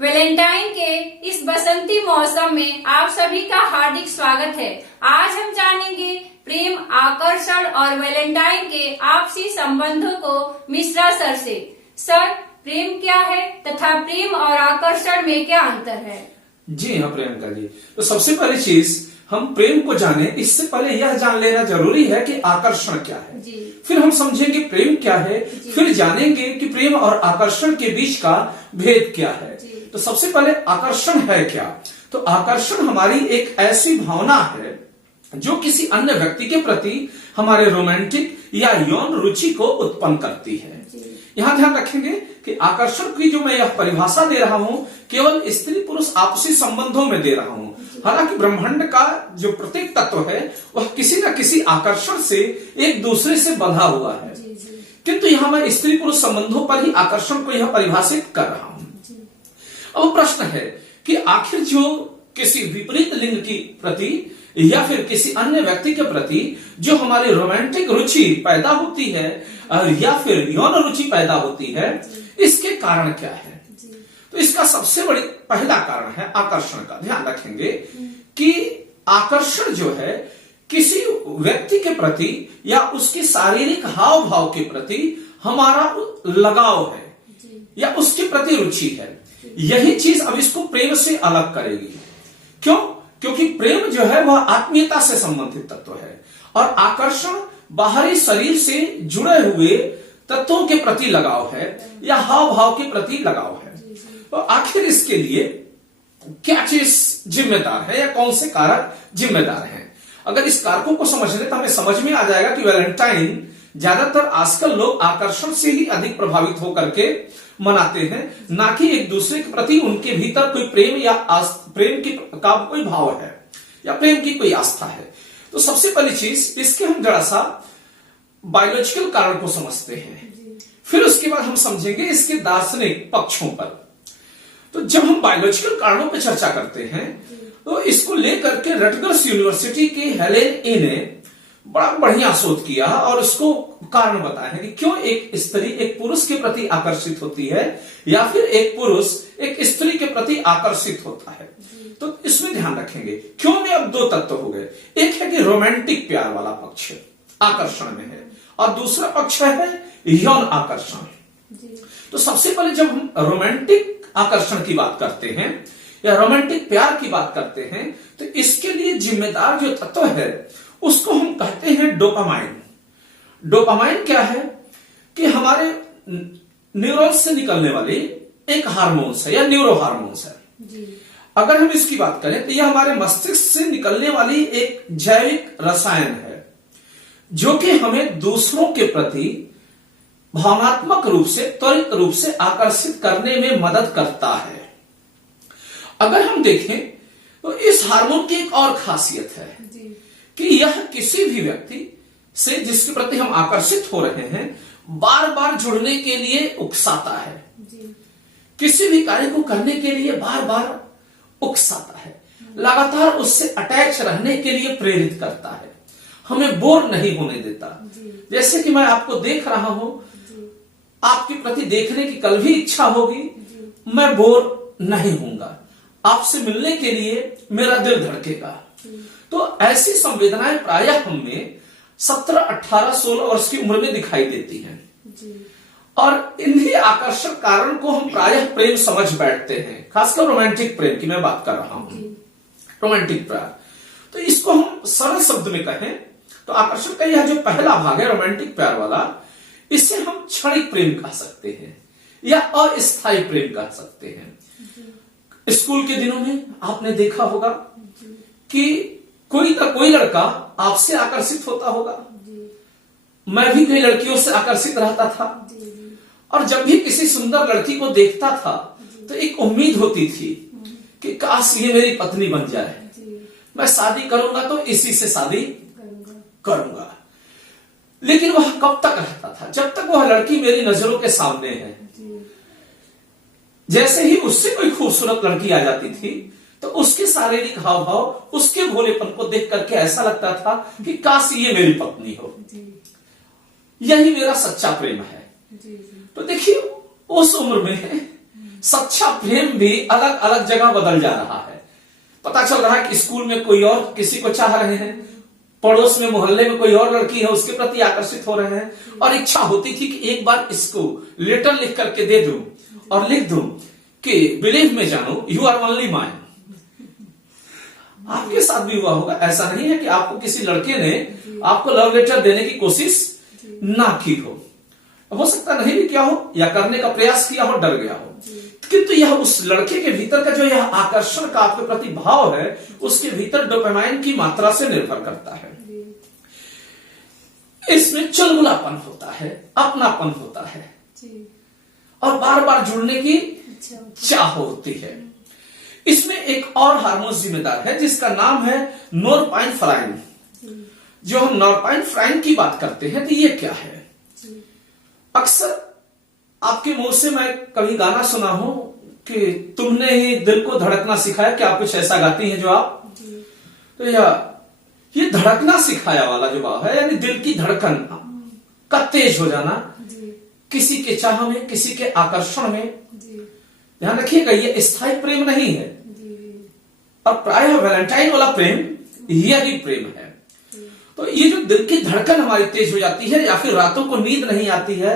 Valentine के इस बसंती मौसम में आप सभी का हार्दिक स्वागत है। आज हम जानेंगे प्रेम, आकर्षण और वैलेंटाइन के आपसी संबंधों को मिश्रा सर से। सर, प्रेम क्या है तथा प्रेम और आकर्षण में क्या अंतर है? जी हाँ प्रियंका जी, तो सबसे पहली चीज हम प्रेम को जाने इससे पहले यह जान लेना जरूरी है कि आकर्षण क्या है। फिर हम समझेंगे प्रेम क्या है, फिर जानेंगे कि प्रेम और आकर्षण के बीच का भेद क्या है। तो सबसे पहले आकर्षण है क्या? तो आकर्षण हमारी एक ऐसी भावना है जो किसी अन्य व्यक्ति के प्रति हमारे रोमांटिक या यौन रुचि को उत्पन्न करती है। यहाँ ध्यान रखेंगे कि आकर्षण की जो मैं यह परिभाषा दे रहा हूं केवल स्त्री पुरुष आपसी संबंधों में दे रहा हूं। हालांकि ब्रह्मांड का जो प्रत्येक तत्व है वह किसी न किसी आकर्षण से एक दूसरे से बंधा हुआ है, किंतु यहाँ मैं स्त्री पुरुष संबंधों पर ही आकर्षण को यह परिभाषित कर रहा हूं। अब प्रश्न है कि आखिर जो किसी विपरीत लिंग की प्रति या फिर किसी अन्य व्यक्ति के प्रति जो हमारी रोमांटिक रुचि पैदा होती है या फिर यौन रुचि पैदा होती है, इसके कारण क्या है? तो इसका सबसे बड़ी पहला कारण है आकर्षण का। ध्यान रखेंगे कि आकर्षण जो है किसी व्यक्ति के प्रति या उसकी शारीरिक हाव भाव के प्रति हमारा लगाव है या उसके प्रति रुचि है। यही चीज अब इसको प्रेम से अलग करेगी। क्यों? क्योंकि प्रेम जो है वह आत्मीयता से संबंधित तत्व है और आकर्षण बाहरी शरीर से जुड़े हुए तत्वों के प्रति लगाव है या हाव भाव के प्रति लगाव है। तो आखिर इसके लिए क्या चीज जिम्मेदार है या कौन से कारक जिम्मेदार हैं? अगर इस कारकों को समझ ले तो हमें समझ में आ जाएगा कि वैलेंटाइन ज्यादातर आजकल लोग आकर्षण से ही अधिक प्रभावित होकर के मनाते हैं, ना कि एक दूसरे के प्रति उनके भीतर कोई प्रेम या प्रेम का कोई भाव है या प्रेम की कोई आस्था है। तो सबसे पहली चीज इसके हम जरा सा बायोलॉजिकल कारण को समझते हैं, फिर उसके बाद हम समझेंगे इसके दार्शनिक पक्षों पर। तो जब हम बायोलॉजिकल कारणों पर चर्चा करते हैं तो इसको लेकर के रटगर्स यूनिवर्सिटी के हेलेन ए ने बड़ा बढ़िया शोध किया और उसको कारण बताया है कि क्यों एक स्त्री एक पुरुष के प्रति आकर्षित होती है या फिर एक पुरुष एक स्त्री के प्रति आकर्षित होता है। तो इसमें ध्यान रखेंगे क्यों में अब दो तत्व हो गए। एक है कि रोमांटिक प्यार वाला पक्ष आकर्षण में है और दूसरा पक्ष है यौन आकर्षण। तो सबसे पहले जब हम रोमांटिक आकर्षण की बात करते हैं या रोमांटिक प्यार की बात करते हैं तो इसके लिए जिम्मेदार जो तत्व है उसको हम कहते हैं डोपामाइन। डोपामाइन क्या है कि हमारे न्यूरॉन्स से निकलने वाली एक हार्मोन्स है या न्यूरो हार्मोन्स है। अगर हम इसकी बात करें तो यह हमारे मस्तिष्क से निकलने वाली एक जैविक रसायन है जो कि हमें दूसरों के प्रति भावनात्मक रूप से त्वरित रूप से आकर्षित करने में मदद करता है। अगर हम देखें तो इस हार्मोन की एक और खासियत है कि यह किसी भी व्यक्ति से जिसके प्रति हम आकर्षित हो रहे हैं बार बार जुड़ने के लिए उकसाता है, किसी भी कार्य को करने के लिए बार बार उकसाता है, लगातार उससे अटैच रहने के लिए प्रेरित करता है, हमें बोर नहीं होने देता। जैसे कि मैं आपको देख रहा हूं, आपके प्रति देखने की कल भी इच्छा होगी, मैं बोर नहीं होऊंगा, आपसे मिलने के लिए मेरा दिल धड़केगा। तो ऐसी संवेदनाएं प्रायः हमें 17, 18, 16 वर्ष की उम्र में दिखाई देती हैं और इन्हीं आकर्षण कारण को हम प्रायः प्रेम समझ बैठते हैं, खासकर रोमांटिक प्रेम की मैं बात कर रहा हूं। रोमांटिक प्यार, तो इसको हम सरल शब्द में कहें तो आकर्षण का यह जो पहला भाग है रोमांटिक प्यार वाला, इसे हम क्षणिक प्रेम कह सकते हैं या अस्थायी प्रेम कह सकते हैं। स्कूल के दिनों में आपने देखा होगा कि कोई ना कोई लड़का आपसे आकर्षित होता होगा, मैं भी कई लड़कियों से आकर्षित रहता था और जब भी किसी सुंदर लड़की को देखता था तो एक उम्मीद होती थी कि काश ये मेरी पत्नी बन जाए, मैं शादी करूंगा तो इसी से शादी करूंगा। लेकिन वह कब तक रहता था? जब तक वह लड़की मेरी नजरों के सामने है। जैसे ही उससे कोई खूबसूरत लड़की आ जाती थी तो उसके शारीरिक हाव भाव, उसके भोलेपन को देख करके ऐसा लगता था कि काश ये मेरी पत्नी हो, यही मेरा सच्चा प्रेम है। तो देखिए उस उम्र में सच्चा प्रेम भी अलग अलग जगह बदल जा रहा है। पता चल रहा है कि स्कूल में कोई और किसी को चाह रहे हैं, पड़ोस में मोहल्ले में कोई और लड़की है उसके प्रति आकर्षित हो रहे हैं, और इच्छा होती थी कि एक बार इसको लेटर लिख करके दे दूं और लिख दूं कि बिलीव में जानो यू आर ओनली माइन। आपके साथ भी हुआ होगा। ऐसा नहीं है कि आपको किसी लड़के ने आपको लव लेटर देने की कोशिश ना की हो सकता नहीं भी किया हो, या करने का प्रयास किया हो, डर गया हो, किंतु यह उस लड़के के भीतर का जो यह आकर्षण का आपके प्रति भाव है, उसके भीतर डोपामाइन की मात्रा से निर्भर करता है। इसमें चुलबुलापन होता है, अपनापन होता है, और बार बार जुड़ने की चाह होती है। इसमें एक और हार्मोन जिम्मेदार है जिसका नाम है नोरपाइनफ्राइन। जो हम नोरपाइनफ्राइन की बात करते हैं तो ये क्या है? अक्सर आपके मुंह से मैं कभी गाना सुना हूं कि तुमने ही दिल को धड़कना सिखाया, क्या आप कुछ ऐसा गाती हैं जो आप? तो ये धड़कना सिखाया वाला जो भाव है, यानी दिल की धड़कन का तेज हो जाना किसी के चाह में, किसी के आकर्षण में। ध्यान रखिएगा, ये स्थायी प्रेम नहीं है, और प्रायः वैलेंटाइन वाला प्रेम यही प्रेम है। तो ये जो दिल की धड़कन हमारी तेज हो जाती है, या फिर रातों को नींद नहीं आती है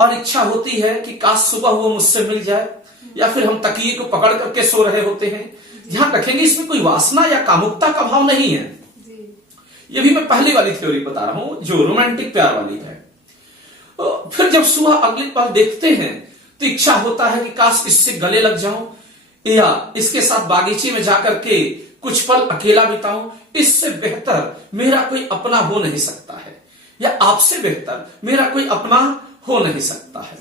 और इच्छा होती है कि काश सुबह वो मुझसे मिल जाए, या फिर हम तकिए को पकड़ करके सो रहे होते हैं। ध्यान रखेंगे, इसमें कोई वासना या कामुकता का भाव नहीं है। ये भी मैं पहली वाली थ्योरी बता रहा हूं जो रोमांटिक प्यार वाली है। तो फिर जब सुबह अगली बार देखते हैं तो इच्छा होता है कि काश इससे गले लग जाऊं, या इसके साथ बागीचे में जाकर के कुछ पल अकेला बिताऊं। इससे बेहतर मेरा कोई अपना हो नहीं सकता है, या आपसे बेहतर मेरा कोई अपना हो नहीं सकता है।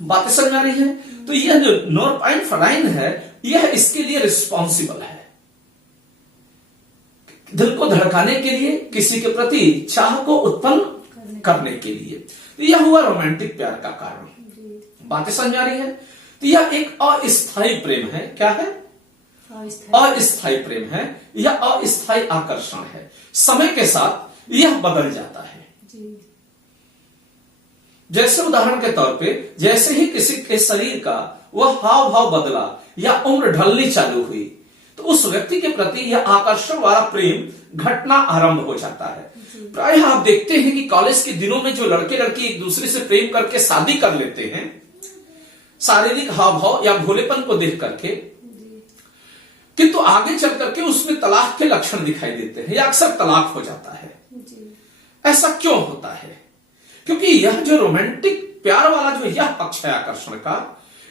बातें समझ आ रही है? तो यह जो नोरपाइनफ्राइन है, यह इसके लिए रिस्पॉन्सिबल है, दिल को धड़काने के लिए, किसी के प्रति चाह को उत्पन्न करने के लिए। तो यह हुआ रोमांटिक प्यार का कारण। बातें समझ आ रही है? तो यह एक अस्थायी प्रेम है। क्या है? अस्थायी प्रेम है, यह अस्थायी आकर्षण है। समय के साथ यह बदल जाता है। जैसे उदाहरण के तौर पे, जैसे ही किसी के शरीर का वह हाव भाव बदला या उम्र ढलनी चालू हुई, तो उस व्यक्ति के प्रति यह आकर्षण वाला प्रेम घटना आरंभ हो जाता है। प्रायः आप देखते हैं कि कॉलेज के दिनों में जो लड़के लड़की एक दूसरे से प्रेम करके शादी कर लेते हैं, शारीरिक हाव भाव या भोलेपन को देख करके, किंतु आगे चल करके उसमें तलाक के लक्षण दिखाई देते हैं, या अक्सर तलाक हो जाता है। ऐसा क्यों होता है? क्योंकि यह जो रोमांटिक प्यार वाला जो यह पक्ष है आकर्षण का,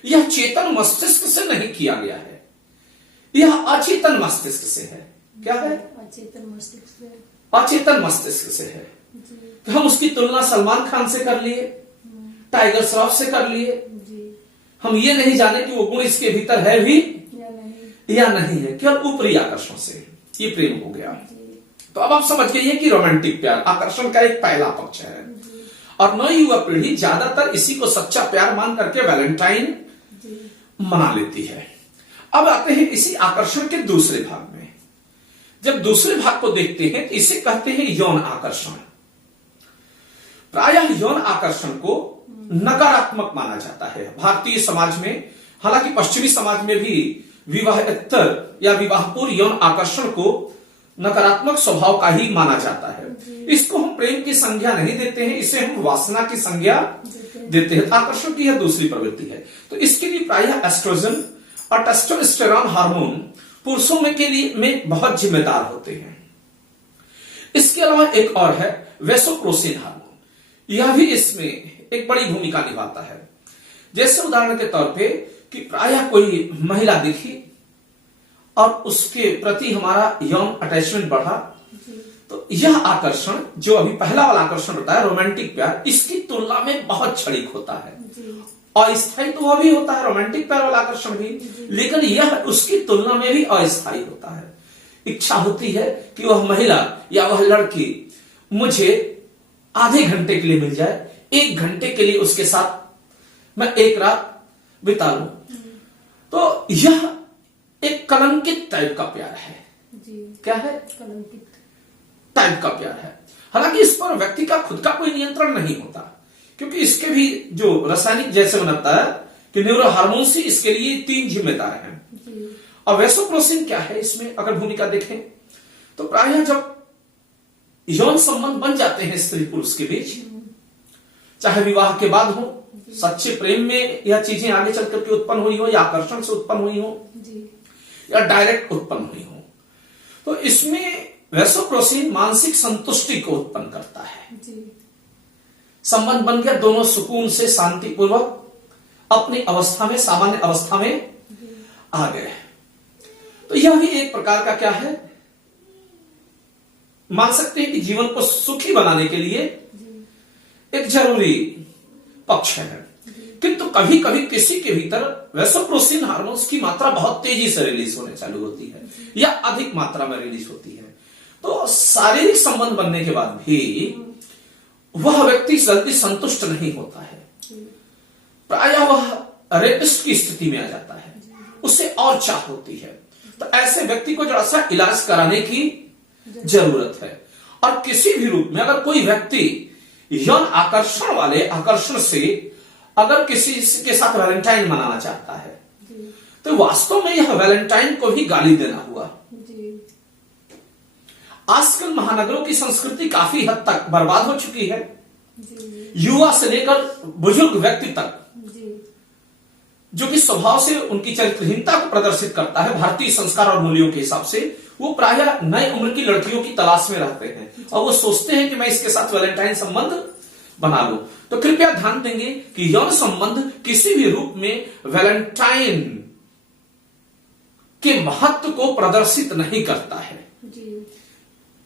यह चेतन मस्तिष्क से नहीं किया गया है, यह अचेतन मस्तिष्क से है। क्या है? अचेतन मस्तिष्क से। अचेतन मस्तिष्क से है। तो हम उसकी तुलना सलमान खान से कर लिए, टाइगर श्रॉफ से कर लिए। हम ये नहीं जाने कि वो गुण इसके भीतर है भी या नहीं है, केवल ऊपरी आकर्षण से ये प्रेम हो गया। तो अब आप समझ गए कि रोमांटिक प्यार आकर्षण का एक पहला पक्ष है, और नई युवा पीढ़ी ज्यादातर इसी को सच्चा प्यार मान करके वैलेंटाइन मना लेती है। अब आते हैं इसी आकर्षण के दूसरे भाग में। जब दूसरे भाग को देखते हैं तो इसे कहते हैं यौन आकर्षण। प्रायः यौन आकर्षण को नकारात्मक माना जाता है भारतीय समाज में। हालांकि पश्चिमी समाज में भी विवाहेतर या विवाह पूर्व यौन आकर्षण को नकारात्मक स्वभाव का ही माना जाता है। इसको हम प्रेम की संज्ञा नहीं देते हैं, इसे हम वासना की संज्ञा देते हैं। आकर्षण की यह दूसरी प्रवृत्ति है। तो इसके लिए प्रायः एस्ट्रोजन और टेस्टोस्टेरोन हार्मोन पुरुषों में के लिए में बहुत जिम्मेदार होते हैं। इसके अलावा एक और है वेसोप्रोसिन हार्मोन। यह भी इसमें एक बड़ी भूमिका निभाता है। जैसे उदाहरण के तौर पे कि प्रायः कोई महिला दिखी और उसके प्रति हमारा यौन अटैचमेंट बढ़ा, तो यह आकर्षण जो अभी पहला वाला आकर्षण बताया रोमांटिक प्यार, इसकी तुलना में बहुत क्षणिक होता है। अस्थायी तो वह भी होता है, रोमांटिक प्यार वाला आकर्षण भी, लेकिन यह उसकी तुलना में भी अस्थायी होता है। इच्छा होती है कि वह महिला या वह लड़की मुझे आधे घंटे के लिए मिल जाए, 1 घंटे के लिए उसके साथ मैं एक रात बिता लूं। तो यह एक कलंकित टाइप का प्यार है। क्या है? कलंकित टाइप का प्यार है। हालांकि इस पर व्यक्ति का खुद का कोई नियंत्रण नहीं होता, क्योंकि इसके भी जो रासायनिक जैसे बनता है कि न्यूरो हार्मोन्स ही इसके लिए 3 जिम्मेदार हैं। और वैसोप्रेसिन क्या है इसमें अगर भूमिका देखें तो प्रायः जब यौन संबंध बन जाते हैं स्त्री पुरुष के बीच, चाहे विवाह के बाद हो, सच्चे प्रेम में यह चीजें आगे चल करके उत्पन्न हुई हो या आकर्षण से उत्पन्न हुई हो या डायरेक्ट उत्पन्न हुई हो, तो इसमें वैसोप्रेसिन मानसिक संतुष्टि को उत्पन्न करता है। संबंध बन गया, दोनों सुकून से शांतिपूर्वक अपनी अवस्था में, सामान्य अवस्था में आ गए। तो यह भी एक प्रकार का क्या है, मान सकते हैं कि जीवन को सुखी बनाने के लिए एक जरूरी पक्ष है। किंतु कभी कभी किसी के भीतर वैसोप्रेसिन हार्मोन्स की मात्रा बहुत तेजी से रिलीज होने चालू होती है या अधिक मात्रा में रिलीज होती है, तो शारीरिक संबंध बनने के बाद भी वह व्यक्ति जल्दी संतुष्ट नहीं होता है, प्रायः वह रेपिस्ट की स्थिति में आ जाता है, उसे और चाह होती है। तो ऐसे व्यक्ति को जरा सा इलाज कराने की जरूरत है। और किसी भी रूप में अगर कोई व्यक्ति यौन आकर्षण वाले आकर्षण से अगर किसी के साथ वैलेंटाइन मनाना चाहता है, तो वास्तव में यह वैलेंटाइन को भी गाली देना हुआ। आजकल महानगरों की संस्कृति काफी हद तक बर्बाद हो चुकी है। युवा से लेकर बुजुर्ग व्यक्ति तक, जो कि स्वभाव से उनकी चरित्रहीनता को प्रदर्शित करता है भारतीय संस्कार और मूल्यों के हिसाब से, वो प्रायः नई उम्र की लड़कियों की तलाश में रहते हैं और वो सोचते हैं कि मैं इसके साथ वैलेंटाइन संबंध बना लूं। तो कृपया ध्यान देंगे कि यौन संबंध किसी भी रूप में वैलेंटाइन के महत्व को प्रदर्शित नहीं करता है,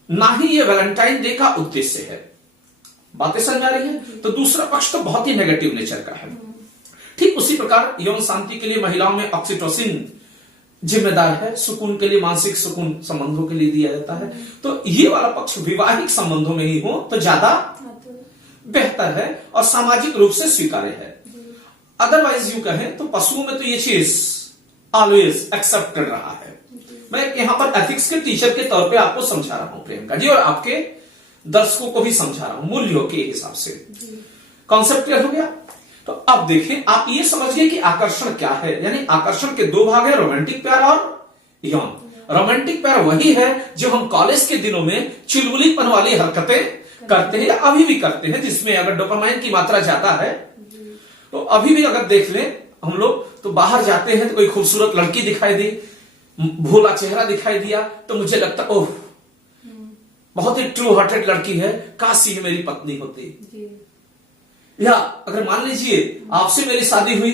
ना ही ये वैलेंटाइन डे का उद्देश्य है। बातें समझ आ रही है? तो दूसरा पक्ष तो बहुत ही नेगेटिव नेचर का है। ठीक उसी प्रकार यौन शांति के लिए महिलाओं में ऑक्सीटोसिन जिम्मेदार है, सुकून के लिए, मानसिक सुकून संबंधों के लिए दिया जाता है। तो ये वाला पक्ष विवाहिक संबंधों में ही हो तो ज्यादा बेहतर है और सामाजिक रूप से स्वीकार्य है। अदरवाइज यूं कहें तो पशुओं में तो ये चीज ऑलवेज एक्सेप्टेड रहा है। मैं यहां पर एथिक्स के टीचर के तौर पे आपको समझा रहा हूं प्रियंका जी, और आपके दर्शकों को भी समझा रहा हूं मूल्यों के हिसाब से। कॉन्सेप्ट क्लियर हो गया? तो अब देखिए, आप ये समझिए कि आकर्षण क्या है। यानी आकर्षण के 2 भाग है, रोमांटिक प्यार और यौन। रोमांटिक प्यार वही है जो हम कॉलेज के दिनों में चुलबुलीपन वाली हरकतें करते हैं या अभी भी करते हैं, जिसमें अगर डोपामाइन की मात्रा ज्यादा है तो अभी भी अगर देख लें हम लोग, तो बाहर जाते हैं तो कोई खूबसूरत लड़की दिखाई दी, भोला चेहरा दिखाई दिया, तो मुझे लगता ओह बहुत ही ट्रू हार्टेड लड़की है, काश ये मेरी पत्नी होती। या अगर मान लीजिए आपसे मेरी शादी हुई,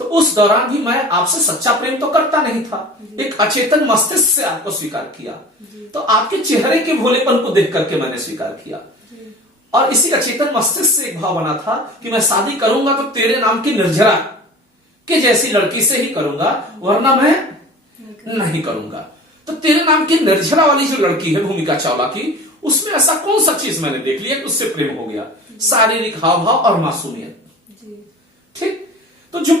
तो उस दौरान भी मैं आपसे सच्चा प्रेम तो करता नहीं था, एक अचेतन मस्तिष्क से आपको स्वीकार किया, तो आपके चेहरे के भोलेपन को देख करके मैंने स्वीकार किया। और इसी अचेतन मस्तिष्क से एक भाव बना था कि मैं शादी करूंगा तो तेरे नाम की निर्जरा के जैसी लड़की से ही करूंगा, वरना मैं नहीं करूंगा। तो तेरे नाम की निर्जरा वाली जो लड़की है भूमिका चावला की, उसमें ऐसा कौन सा चीज मैंने देख लिया कि उससे प्रेम हो गया? शारीरिक हाव भाव और मासूमियत। ठीक, तो जो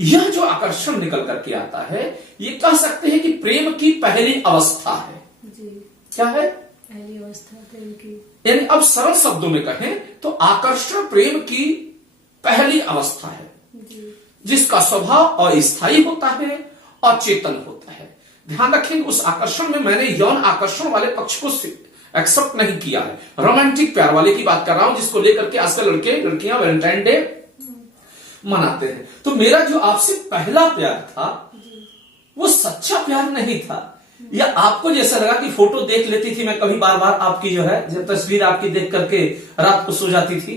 यह जो आकर्षण निकल करके आता है, ये कह सकते हैं कि प्रेम की पहली अवस्था है। क्या है? पहली अवस्था प्रेम की। यानी अब सरल शब्दों में कहें तो आकर्षण प्रेम की पहली अवस्था है, जिसका स्वभाव अस्थायी होता है और चेतन होता है। ध्यान रखें, उस आकर्षण में मैंने यौन आकर्षण वाले पक्ष को एक्सेप्ट नहीं किया है। रोमांटिक प्यार वाले की बात कर रहा हूं, जिसको लेकर के आजकल लड़के लड़कियां वैलेंटाइन डे मनाते हैं। तो मेरा जो आपसे पहला प्यार था वो सच्चा प्यार नहीं था, या आपको जैसा लगा कि फोटो देख लेती थी मैं कभी बार बार आपकी, जो है जब तस्वीर आपकी देख करके रात को सो जाती थी,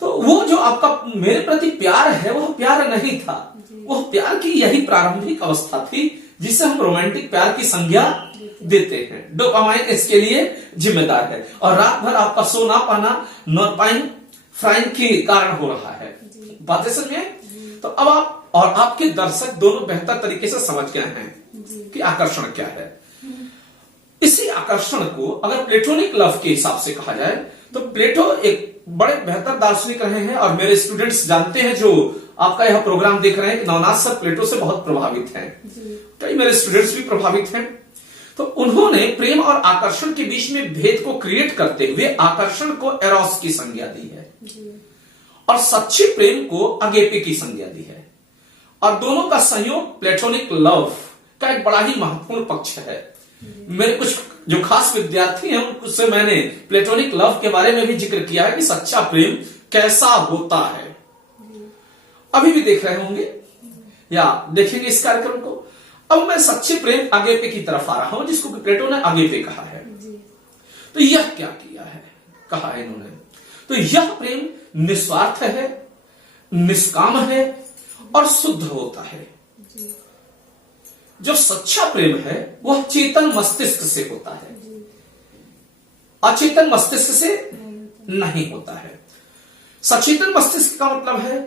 तो वो जो आपका मेरे प्रति प्यार है वह प्यार नहीं था। वह प्यार की यही प्रारंभिक अवस्था थी जिसे हम रोमांटिक प्यार की संज्ञा देते हैं। डोपामाइन इसके लिए जिम्मेदार है, और रात भर आपका सो ना पाना नॉरपाइन फ्राइन के कारण हो रहा है। बातें समझे? तो अब आप और आपके दर्शक दोनों बेहतर तरीके से समझ गए हैं कि आकर्षण क्या है। इसी आकर्षण को अगर प्लेटोनिक लव के हिसाब से कहा जाए तो प्लेटो एक बड़े बेहतर दार्शनिक रहे हैं, और मेरे स्टूडेंट्स जानते हैं जो आपका यह प्रोग्राम देख रहे हैं कि नवनाथ सर प्लेटो से बहुत प्रभावित हैं, कई मेरे स्टूडेंट्स भी प्रभावित हैं। तो उन्होंने प्रेम और आकर्षण के बीच में भेद को क्रिएट करते हुए आकर्षण को एरोस की संज्ञा दी है, और सच्चे प्रेम को अगेपे की संज्ञा दी है। और दोनों का संयोग प्लेटोनिक लव का एक बड़ा ही महत्वपूर्ण पक्ष है। मेरे कुछ जो खास विद्यार्थी हैं उनसे मैंने प्लेटोनिक लव के बारे में भी जिक्र किया है कि सच्चा प्रेम कैसा होता है। अभी भी देख रहे होंगे या देखेंगे इस कार्यक्रम को। अब मैं सच्चे प्रेम अगेपे की तरफ आ रहा हूं, जिसको प्लेटो ने अगेपे कहा है। तो यह क्या किया है, कहा है इन्होंने। तो यह प्रेम निस्वार्थ है, निष्काम है और शुद्ध होता है। जो सच्चा प्रेम है वह चेतन मस्तिष्क से होता है, अचेतन मस्तिष्क से नहीं होता है। सचेतन मस्तिष्क का मतलब है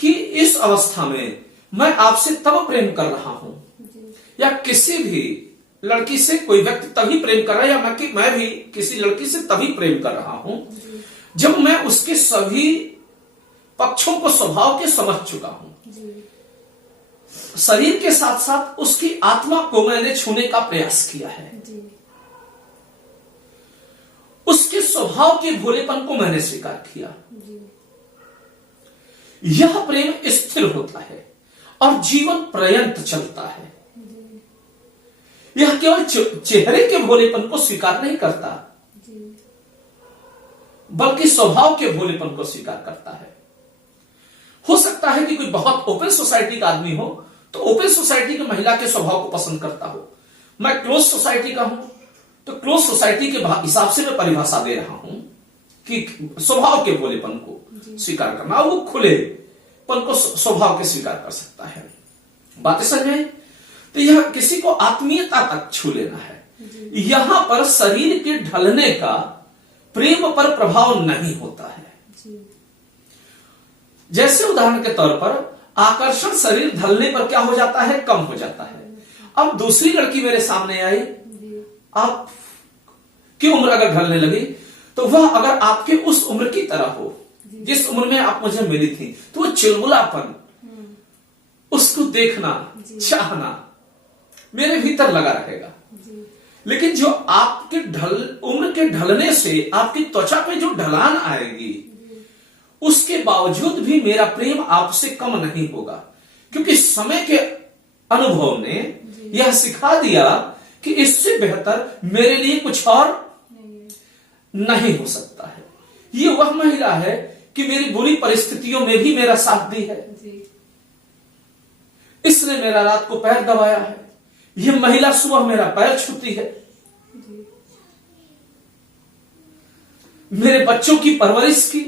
कि इस अवस्था में मैं आपसे तब प्रेम कर रहा हूं, या किसी भी लड़की से कोई व्यक्ति तभी प्रेम कर रहा है, या मैं भी किसी लड़की से तभी प्रेम कर रहा हूं जब मैं उसके सभी पक्षों को स्वभाव के समझ चुका हूं। शरीर के साथ साथ उसकी आत्मा को मैंने छूने का प्रयास किया है, उसके स्वभाव के भोलेपन को मैंने स्वीकार किया। यह प्रेम स्थिर होता है और जीवन पर्यंत चलता है। यह केवल चेहरे के भोलेपन को स्वीकार नहीं करता, बल्कि स्वभाव के भोलेपन को स्वीकार करता है। हो सकता है कि कोई बहुत ओपन सोसाइटी का आदमी हो तो ओपन सोसाइटी की महिला के स्वभाव को पसंद करता हो। मैं क्लोज सोसाइटी का हूं तो क्लोज सोसाइटी के हिसाब से मैं परिभाषा दे रहा हूं कि स्वभाव के भोलेपन को स्वीकार करना, वो खुलेपन को स्वभाव के स्वीकार कर सकता है। बातें समझ में? तो यह किसी को आत्मीयता तक छू लेना है। यहां पर शरीर के ढलने का प्रेम पर प्रभाव नहीं होता है। जैसे उदाहरण के तौर पर आकर्षण शरीर ढलने पर क्या हो जाता है, कम हो जाता है। अब दूसरी लड़की मेरे सामने आई, आप की उम्र अगर ढलने लगी तो वह अगर आपके उस उम्र की तरह हो जिस उम्र में आप मुझे मिली थी, तो वो चिलबुलापन, उसको देखना, चाहना मेरे भीतर लगा रहेगा। लेकिन जो आपके उम्र के ढलने से आपकी त्वचा पे जो ढलान आएगी, उसके बावजूद भी मेरा प्रेम आपसे कम नहीं होगा, क्योंकि समय के अनुभव ने यह सिखा दिया कि इससे बेहतर मेरे लिए कुछ और नहीं हो सकता है। ये वह महिला है कि मेरी बुरी परिस्थितियों में भी मेरा साथ दी है, इसने मेरा रात को पैर दबाया है, यह महिला सुबह मेरा पैर छूती है, मेरे बच्चों की परवरिश की।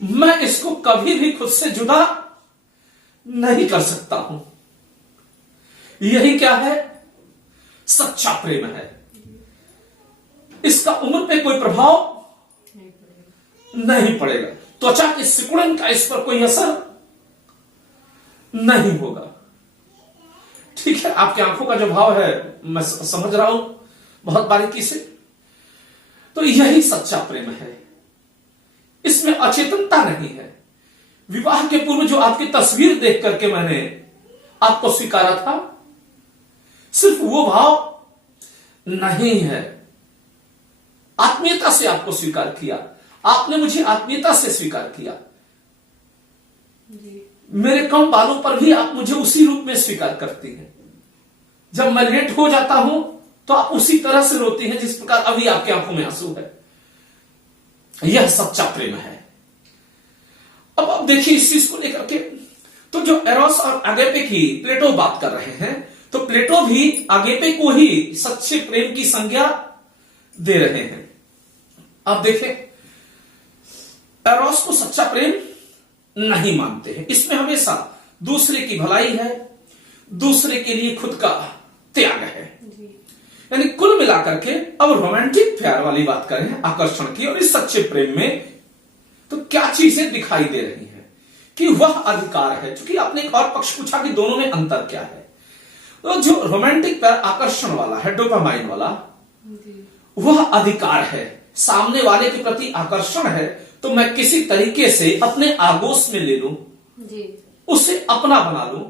मैं इसको कभी भी खुद से जुदा नहीं कर सकता हूं। यही क्या है, सच्चा प्रेम है। इसका उम्र पे कोई प्रभाव नहीं पड़ेगा, त्वचा के सिकुड़न का इस पर कोई असर नहीं होगा। ठीक है, आपकी आंखों का जो भाव है मैं समझ रहा हूं बहुत बारीकी से। तो यही सच्चा प्रेम है, इसमें अचेतनता नहीं है। विवाह के पूर्व जो आपकी तस्वीर देख करके मैंने आपको स्वीकारा था, सिर्फ वो भाव नहीं है। आत्मीयता से आपको स्वीकार किया, आपने मुझे आत्मीयता से स्वीकार किया। मेरे कम बालों पर भी आप मुझे उसी रूप में स्वीकार करती हैं। जब मैं लेट हो जाता हूं तो आप उसी तरह से रोती हैं जिस प्रकार अभी आपकी आंखों में आंसू है। यह सच्चा प्रेम है। अब देखिए इस चीज को लेकर के, तो जो एरोस और अगेपे की प्लेटो बात कर रहे हैं, तो प्लेटो भी अगेपे को ही सच्चे प्रेम की संज्ञा दे रहे हैं। अब देखें, एरोस को सच्चा प्रेम नहीं मानते हैं। इसमें हमेशा दूसरे की भलाई है, दूसरे के लिए खुद का त्याग है। यानी कुल मिलाकर के अब रोमांटिक प्यार वाली बात करें, आकर्षण की, और इस सच्चे प्रेम में तो क्या चीजें दिखाई दे रही हैं कि वह अधिकार है। क्योंकि आपने एक और पक्ष पूछा कि दोनों में अंतर क्या है। तो जो रोमांटिक प्यार आकर्षण वाला है, डोपामाइन वाला, वह अधिकार है, सामने वाले के प्रति आकर्षण है, तो मैं किसी तरीके से अपने आगोश में ले लूं, उसे अपना बना लूं,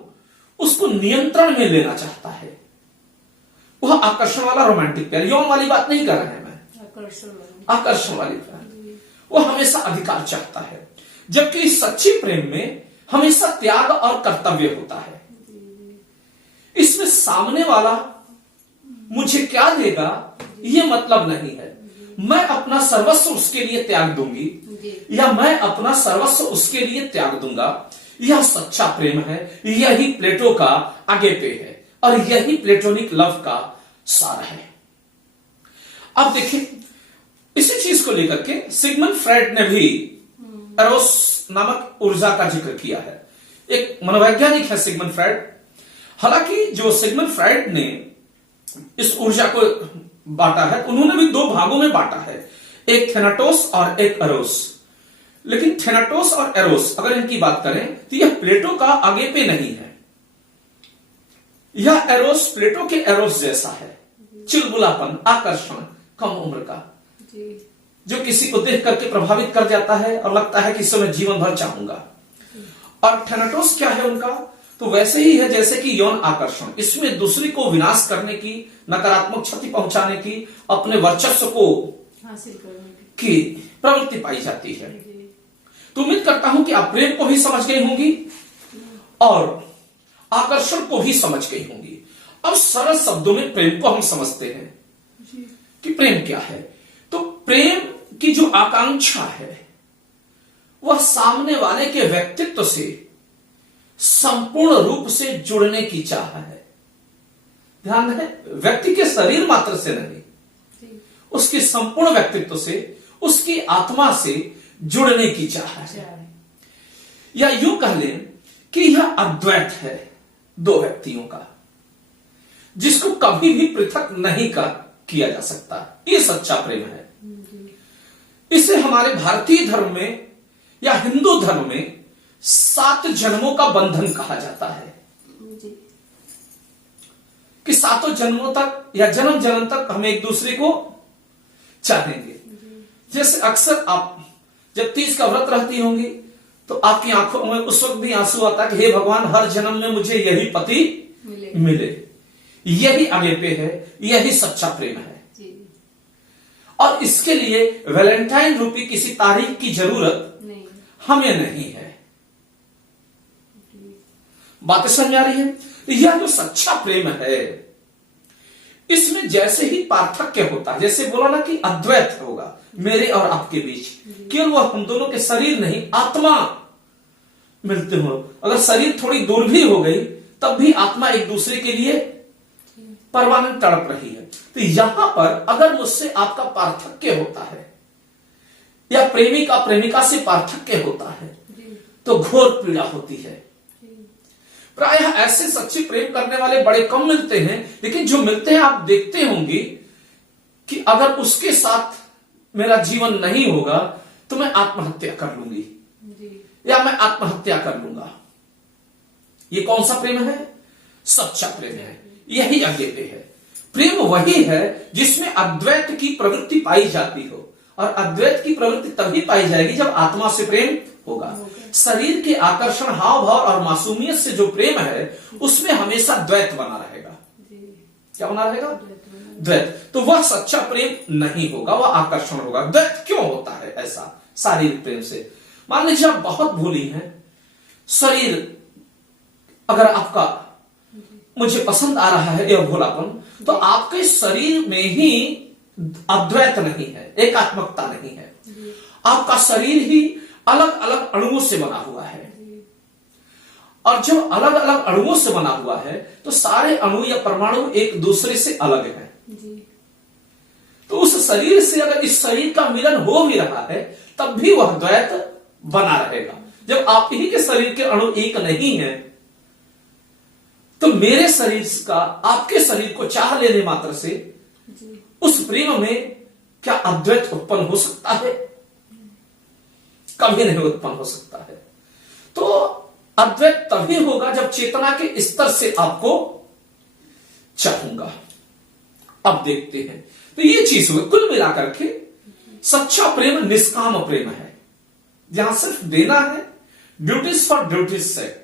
उसको नियंत्रण में लेना चाहता है। वह आकर्षण वाला रोमांटिक प्यार, यौन वाली बात नहीं कर रहे हैं मैं, आकर्षण वाली प्यार। वो हमेशा अधिकार चाहता है, जबकि इस सच्चे प्रेम में हमेशा त्याग और कर्तव्य होता है। इसमें सामने वाला मुझे क्या देगा ये मतलब नहीं है, मैं अपना सर्वस्व उसके लिए त्याग दूंगी या मैं अपना सर्वस्व उसके लिए त्याग दूंगा। यह सच्चा प्रेम है, यही प्लेटो का अगेपे है और यही प्लेटोनिक लव का सार है। अब देखिए, इसी चीज को लेकर के सिगमंड फ्रायड ने भी एरोस नामक ऊर्जा का जिक्र किया है। एक मनोवैज्ञानिक है सिगमंड फ्रायड। हालांकि जो सिगमंड फ्रायड ने इस ऊर्जा को बांटा है, उन्होंने भी दो भागों में बांटा है, एक थेनाटोस और एक एरोस। लेकिन थेनाटोस और एरोस अगर इनकी बात करें तो यह प्लेटो का अगेपे नहीं है। यह एरोस प्लेटो के एरोस जैसा है, चिलबुलापन, आकर्षण, कम उम्र का, जो किसी को देख करके प्रभावित कर जाता है और लगता है कि इसे मैं जीवन भर चाहूंगा। और थेनाटोस क्या है उनका, तो वैसे ही है जैसे कि यौन आकर्षण। इसमें दूसरी को विनाश करने की, नकारात्मक क्षति पहुंचाने की, अपने वर्चस्व को हासिल करने की प्रवृत्ति पाई जाती है। तो उम्मीद करता हूं कि आप प्रेम को भी समझ गई होंगी और आकर्षण को भी समझ गई होंगी। अब सरल शब्दों में प्रेम को हम समझते हैं कि प्रेम क्या है। तो प्रेम की जो आकांक्षा है वह सामने वाले के व्यक्तित्व से संपूर्ण रूप से जुड़ने की चाह है। ध्यान है, व्यक्ति के शरीर मात्र से नहीं, उसके संपूर्ण व्यक्तित्व से, उसकी आत्मा से जुड़ने की चाह है। या यूं कह लें कि यह अद्वैत है दो व्यक्तियों का, जिसको कभी भी पृथक नहीं किया जा सकता। ये सच्चा प्रेम है। इसे हमारे भारतीय धर्म में या हिंदू धर्म में 7 जन्मों का बंधन कहा जाता है कि 7 जन्मों तक या जन्म जन्म तक हम एक दूसरे को चाहेंगे। जैसे अक्सर आप जब 30 का व्रत रहती होंगी तो आपकी आंखों में उस वक्त भी आंसू आता है कि हे भगवान, हर जन्म में मुझे यही पति मिले। यही अगेपे है, यही सच्चा प्रेम है। और इसके लिए वैलेंटाइन रूपी किसी तारीख की जरूरत हमें नहीं है। बातें समझ आ रही है? यह जो सच्चा प्रेम है, इसमें जैसे ही पार्थक्य होता है, जैसे बोला ना कि अद्वैत होगा मेरे और आपके बीच, केवल वह हम दोनों के शरीर नहीं, आत्मा मिलते हो। अगर शरीर थोड़ी दूर भी हो गई तब भी आत्मा एक दूसरे के लिए परमानेंट तड़प रही है। तो यहां पर अगर मुझसे आपका पार्थक्य होता है या प्रेमी का प्रेमिका से पार्थक्य होता है तो घोर पीड़ा होती है। प्रायः ऐसे सच्चे प्रेम करने वाले बड़े कम मिलते हैं, लेकिन जो मिलते हैं आप देखते होंगे कि अगर उसके साथ मेरा जीवन नहीं होगा तो मैं आत्महत्या कर लूंगी या मैं आत्महत्या कर लूंगा। ये कौन सा प्रेम है? सच्चा प्रेम है। यही अगेपे है। प्रेम वही है जिसमें अद्वैत की प्रवृत्ति पाई जाती हो, और अद्वैत की प्रवृत्ति तभी पाई जाएगी जब आत्मा से प्रेम होगा। शरीर के आकर्षण, हाव भाव और मासूमियत से जो प्रेम है उसमें हमेशा द्वैत बना रहेगा। क्या बना रहेगा? द्वैत। तो वह सच्चा प्रेम नहीं होगा, वह आकर्षण होगा। द्वैत क्यों होता है ऐसा शारीरिक प्रेम से? मान लीजिए आप बहुत भोली हैं, शरीर अगर आपका मुझे पसंद आ रहा है यह भोलापन, तो आपके शरीर में ही अद्वैत नहीं है, एकात्मकता नहीं है। आपका शरीर ही अलग अलग अणुओं से बना हुआ है, और जब अलग अलग अणुओं से बना हुआ है तो सारे अणु या परमाणु एक दूसरे से अलग हैं। तो उस शरीर से अगर इस शरीर का मिलन हो भी रहा है तब भी वह द्वैत बना रहेगा। जब आप ही के शरीर के अणु एक नहीं है तो मेरे शरीर का आपके शरीर को चाह लेने मात्र से उस प्रेम में क्या अद्वैत उत्पन्न हो सकता है? कभी नहीं उत्पन्न हो सकता है। तो अद्वैत तभी होगा जब चेतना के स्तर से आपको चाहूंगा। अब देखते हैं, तो ये चीज हुई। कुल मिलाकर के सच्चा प्रेम निष्काम प्रेम है, जहां सिर्फ देना है, ड्यूटीज फॉर ड्यूटीज से।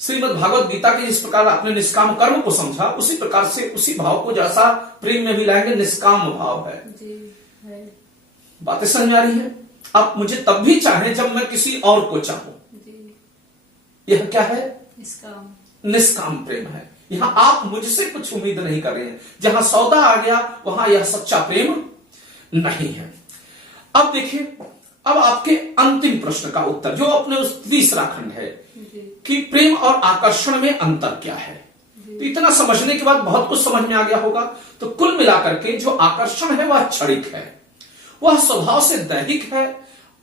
श्रीमद् भागवत गीता के जिस प्रकार आपने निष्काम कर्म को समझा, उसी प्रकार से उसी भाव को जैसा प्रेम में भी लाएंगे, निष्काम भाव है। बातें समझ आ रही है? आप मुझे तब भी चाहें जब मैं किसी और को चाहूं। यह क्या है? निष्काम प्रेम है। यहां आप मुझसे कुछ उम्मीद नहीं कर रहे हैं। जहां सौदा आ गया वहां यह सच्चा प्रेम नहीं है। अब देखिए, अब आपके अंतिम प्रश्न का उत्तर जो अपने उस तीसरा खंड है कि प्रेम और आकर्षण में अंतर क्या है। तो इतना समझने के बाद बहुत कुछ समझ में आ गया होगा। तो कुल मिलाकर के जो आकर्षण है वह क्षणिक है, वह स्वभाव से दैहिक है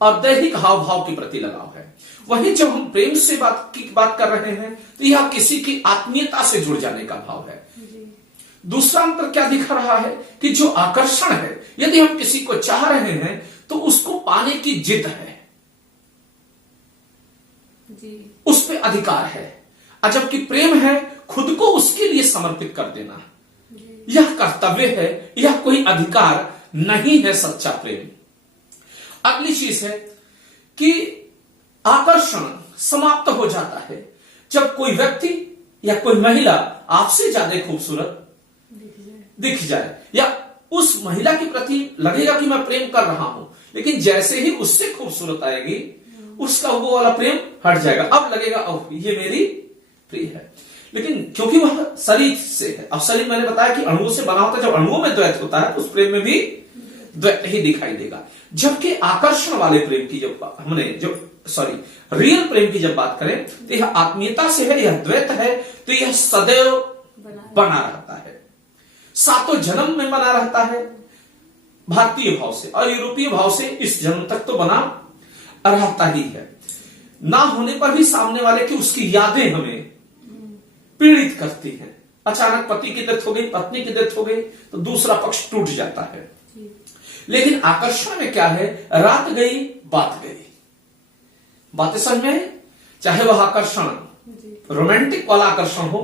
और दैहिक हाव भाव के प्रति लगाव है। वहीं जब हम प्रेम से बात कर रहे हैं तो यह किसी की आत्मीयता से जुड़ जाने का भाव है। दूसरा अंतर क्या दिख रहा है कि जो आकर्षण है, यदि हम किसी को चाह रहे हैं तो उसको पाने की जिद है, उस पे अधिकार है। और जबकि प्रेम है खुद को उसके लिए समर्पित कर देना, यह कर्तव्य है, यह कोई अधिकार नहीं है सच्चा प्रेम। अगली चीज है कि आकर्षण समाप्त हो जाता है जब कोई व्यक्ति या कोई महिला आपसे ज्यादा खूबसूरत दिख जाए या उस महिला के प्रति लगेगा कि मैं प्रेम कर रहा हूं, लेकिन जैसे ही उससे खूबसूरत आएगी उसका वो वाला प्रेम हट जाएगा। अब लगेगा ओह ये मेरी प्रिय है, लेकिन क्योंकि वह शरीर से है। अब शरीर मैंने बताया कि अणुओं से बना होता है, जब अणुओं में द्वैत होता है तो उस प्रेम में भी द्वैत ही दिखाई देगा। जबकि आकर्षण वाले प्रेम की रियल प्रेम की जब बात करें तो यह आत्मीयता से है, यह द्वैत है, तो यह सदैव बना रहता है, सातों जन्म में बना रहता है। भारतीय भाव से और यूरोपीय भाव से इस जन्म तक तो बना रहता ही है। ना होने पर भी सामने वाले की उसकी यादें हमें पीड़ित करती हैं। अचानक पति की डेथ हो गई, पत्नी की डेथ हो गई तो दूसरा पक्ष टूट जाता है। लेकिन आकर्षण में क्या है, रात गई बात गई। बातें समझ में आई? चाहे वह आकर्षण रोमांटिक वाला आकर्षण हो,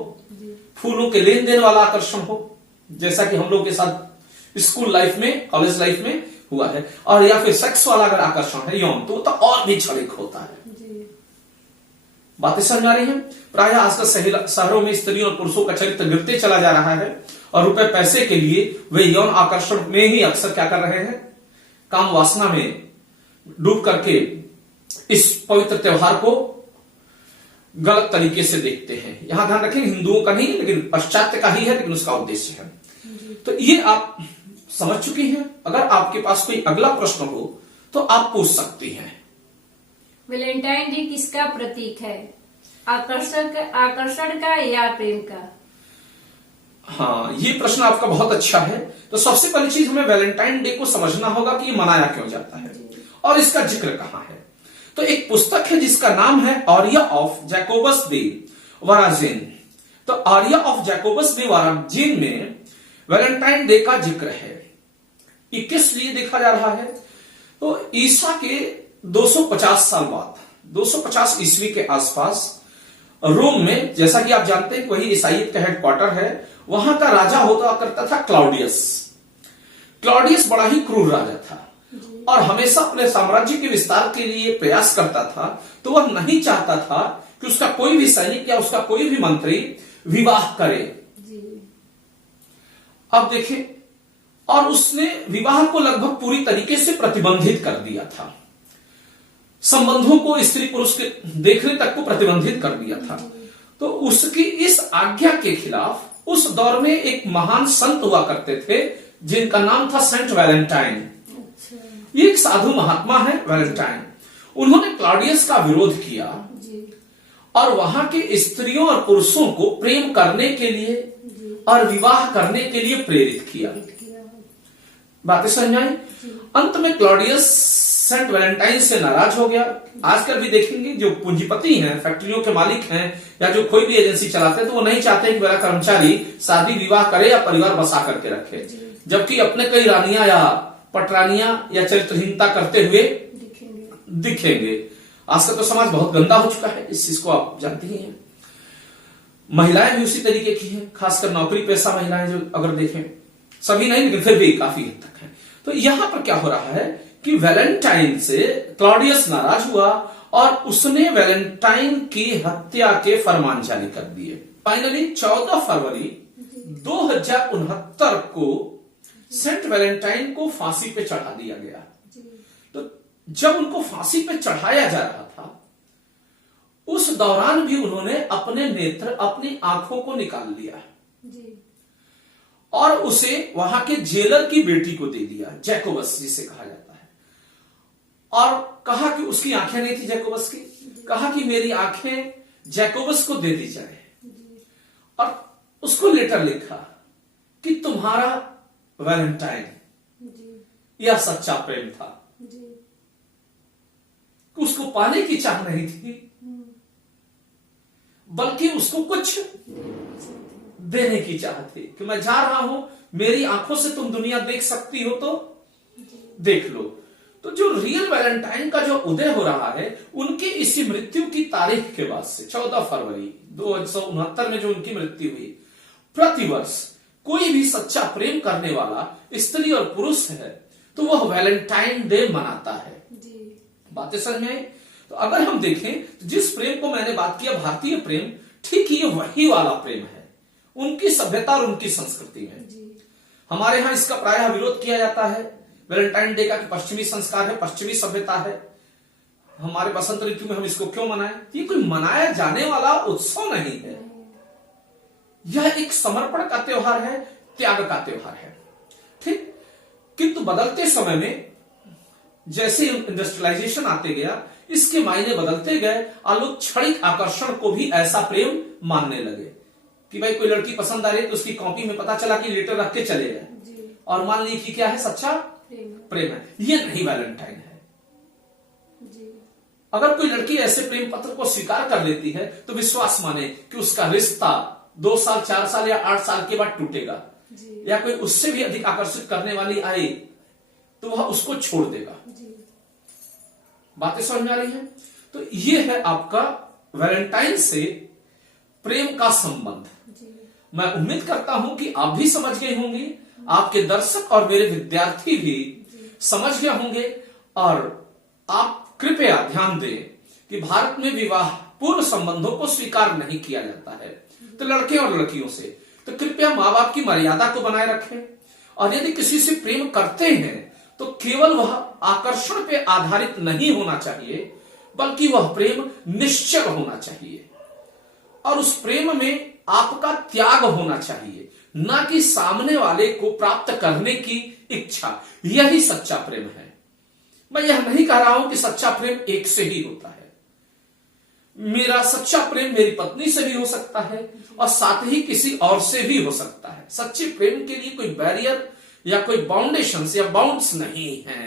फूलों के लेन देन वाला आकर्षण हो, जैसा कि हम लोग के साथ स्कूल लाइफ में, कॉलेज लाइफ में हुआ है, और या फिर सेक्स वाला अगर आकर्षण है यौन, तो और भी क्षणिक होता है। बातें समझ आ रही हैं? प्रायः आजकल शहरों में स्त्रियों और पुरुषों का चरित्र गिरते चला जा रहा है और रुपए पैसे के लिए वे यौन आकर्षण में ही अक्सर क्या कर रहे हैं, काम वासना में डूब करके इस पवित्र त्योहार को गलत तरीके से देखते हैं। यहां ध्यान रखें, हिंदुओं का नहीं लेकिन पाश्चात्य का ही है, लेकिन उसका उद्देश्य है। तो ये आप समझ चुकी हैं। अगर आपके पास कोई अगला प्रश्न हो तो आप पूछ सकती हैं। वैलेंटाइन डे किसका प्रतीक है, आकर्षण का या प्रेम का? हाँ, ये प्रश्न आपका बहुत अच्छा है। तो सबसे पहली चीज हमें वैलेंटाइन डे को समझना होगा कि ये मनाया क्यों जाता है और इसका जिक्र कहां है। तो एक पुस्तक है जिसका नाम है आर्या ऑफ जैकोबस दे वराजिन। तो आर्या ऑफ जैकोबस दे वराजिन में वैलेंटाइन डे का जिक्र है। ये किस लिए देखा जा रहा है? तो ईसा के 250 साल बाद, 250 ईस्वी के आसपास रोम में, जैसा कि आप जानते हैं वही ईसाइयत का हेडक्वार्टर है, वहां का राजा होता करता था क्लाउडियस। क्लाउडियस बड़ा ही क्रूर राजा था और हमेशा अपने साम्राज्य के विस्तार के लिए प्रयास करता था। तो वह नहीं चाहता था कि उसका कोई भी सैनिक या उसका कोई भी मंत्री विवाह करे। अब देखें, और उसने विवाह को लगभग पूरी तरीके से प्रतिबंधित कर दिया था। संबंधों को स्त्री पुरुष के देखने तक को प्रतिबंधित कर दिया था। तो उसकी इस आज्ञा के खिलाफ उस दौर में एक महान संत हुआ करते थे जिनका नाम था सेंट वैलेंटाइन। ये एक साधु महात्मा है वैलेंटाइन। उन्होंने क्लाउडियस का विरोध किया और वहां के स्त्रियों और पुरुषों को प्रेम करने के लिए और विवाह करने के लिए प्रेरित किया। बातें समझ आई? अंत में क्लाउडियस सेंट वैलेंटाइन से नाराज हो गया। आजकल भी देखेंगे जो पूंजीपति हैं, फैक्ट्रियों के मालिक हैं या जो कोई भी एजेंसी चलाते हैं, तो वो नहीं चाहते कि मेरा कर्मचारी शादी विवाह करे या परिवार बसा करके रखे, जबकि अपने कई रानियां या पटरानियां या चरित्रहीनता करते हुए दिखेंगे। आजकल तो समाज बहुत गंदा हो चुका है, इस चीज को आप जानती ही हैं। महिलाएं भी उसी तरीके की हैं, खासकर नौकरी पेशा महिलाएं जो अगर देखें, सभी नहीं लेकिन फिर भी काफी हद तक है। तो यहां पर क्या हो रहा है कि वैलेंटाइन से क्लाउडियस नाराज हुआ और उसने वैलेंटाइन की हत्या के फरमान जारी कर दिए। फाइनली 14 फरवरी 2069 को सेंट वैलेंटाइन को फांसी पे चढ़ा दिया गया। तो जब उनको फांसी पे चढ़ाया जा रहा था, उस दौरान भी उन्होंने अपने नेत्र, अपनी आंखों को निकाल लिया जी। और उसे वहां के जेलर की बेटी को दे दिया, जैकोबस जिसे कहा जाता है, और कहा कि उसकी आंखें नहीं थी जैकोबस की, कहा कि मेरी आंखें जैकोबस को दे दी जाए, और उसको लेटर लिखा कि तुम्हारा वैलेंटाइन, यह सच्चा प्रेम था। उसको पाने की चाह नहीं थी, बल्कि उसको कुछ देने की चाह थी कि मैं जा रहा हूं, मेरी आंखों से तुम दुनिया देख सकती हो तो देख लो। तो जो रियल वैलेंटाइन का जो उदय हो रहा है, उनकी इसी मृत्यु की तारीख के बाद से 14 फरवरी 1969 में जो उनकी मृत्यु हुई, प्रतिवर्ष कोई भी सच्चा प्रेम करने वाला स्त्री और पुरुष है तो वह वैलेंटाइन डे मनाता है। बातें समझ में आई? तो अगर हम देखें तो जिस प्रेम को मैंने बात किया, भारतीय प्रेम, ठीक ये वही वाला प्रेम है उनकी सभ्यता और उनकी संस्कृति में। हमारे यहां इसका प्रायः विरोध किया जाता है वैलेंटाइन डे का कि पश्चिमी संस्कार है, पश्चिमी सभ्यता है, हमारे बसंत ऋतु में हम इसको क्यों मनाएं? ये कोई मनाया जाने वाला उत्सव नहीं है, यह एक समर्पण का त्योहार है, त्याग का त्योहार है। ठीक, किंतु बदलते समय में जैसे इंडस्ट्रियलाइजेशन आते गया, इसके मायने बदलते गए और लोग क्षणिक आकर्षण को भी ऐसा प्रेम मानने लगे कि भाई कोई लड़की पसंद आ रही है तो उसकी कॉपी में पता चला कि लेटर रख के चले गए और मान ली कि क्या है, सच्चा प्रेम है। ये नहीं वैलेंटाइन है। अगर कोई लड़की ऐसे प्रेम पत्र को स्वीकार कर लेती है तो विश्वास माने कि उसका रिश्ता 2 साल, 4 साल या 8 साल के बाद टूटेगा, या कोई उससे भी अधिक आकर्षित करने वाली आई तो वह उसको छोड़ देगा। बातें समझ में आ रही हैं? तो ये है आपका वैलेंटाइन से प्रेम का संबंध। मैं उम्मीद करता हूं कि आप भी समझ गए होंगे, आपके दर्शक और मेरे विद्यार्थी भी समझ गए होंगे, और आप कृपया ध्यान दें कि भारत में विवाह पूर्व संबंधों को स्वीकार नहीं किया जाता है, तो लड़के और लड़कियों से तो कृपया मां बाप की मर्यादा को बनाए रखें, और यदि किसी से प्रेम करते हैं तो केवल वह आकर्षण पे आधारित नहीं होना चाहिए, बल्कि वह प्रेम निश्चल होना चाहिए, और उस प्रेम में आपका त्याग होना चाहिए, ना कि सामने वाले को प्राप्त करने की इच्छा। यही सच्चा प्रेम है। मैं यह नहीं कह रहा हूं कि सच्चा प्रेम एक से ही होता है। मेरा सच्चा प्रेम मेरी पत्नी से भी हो सकता है और साथ ही किसी और से भी हो सकता है। सच्चे प्रेम के लिए कोई बैरियर या कोई बाउंडेशंस या बाउंड्स नहीं है।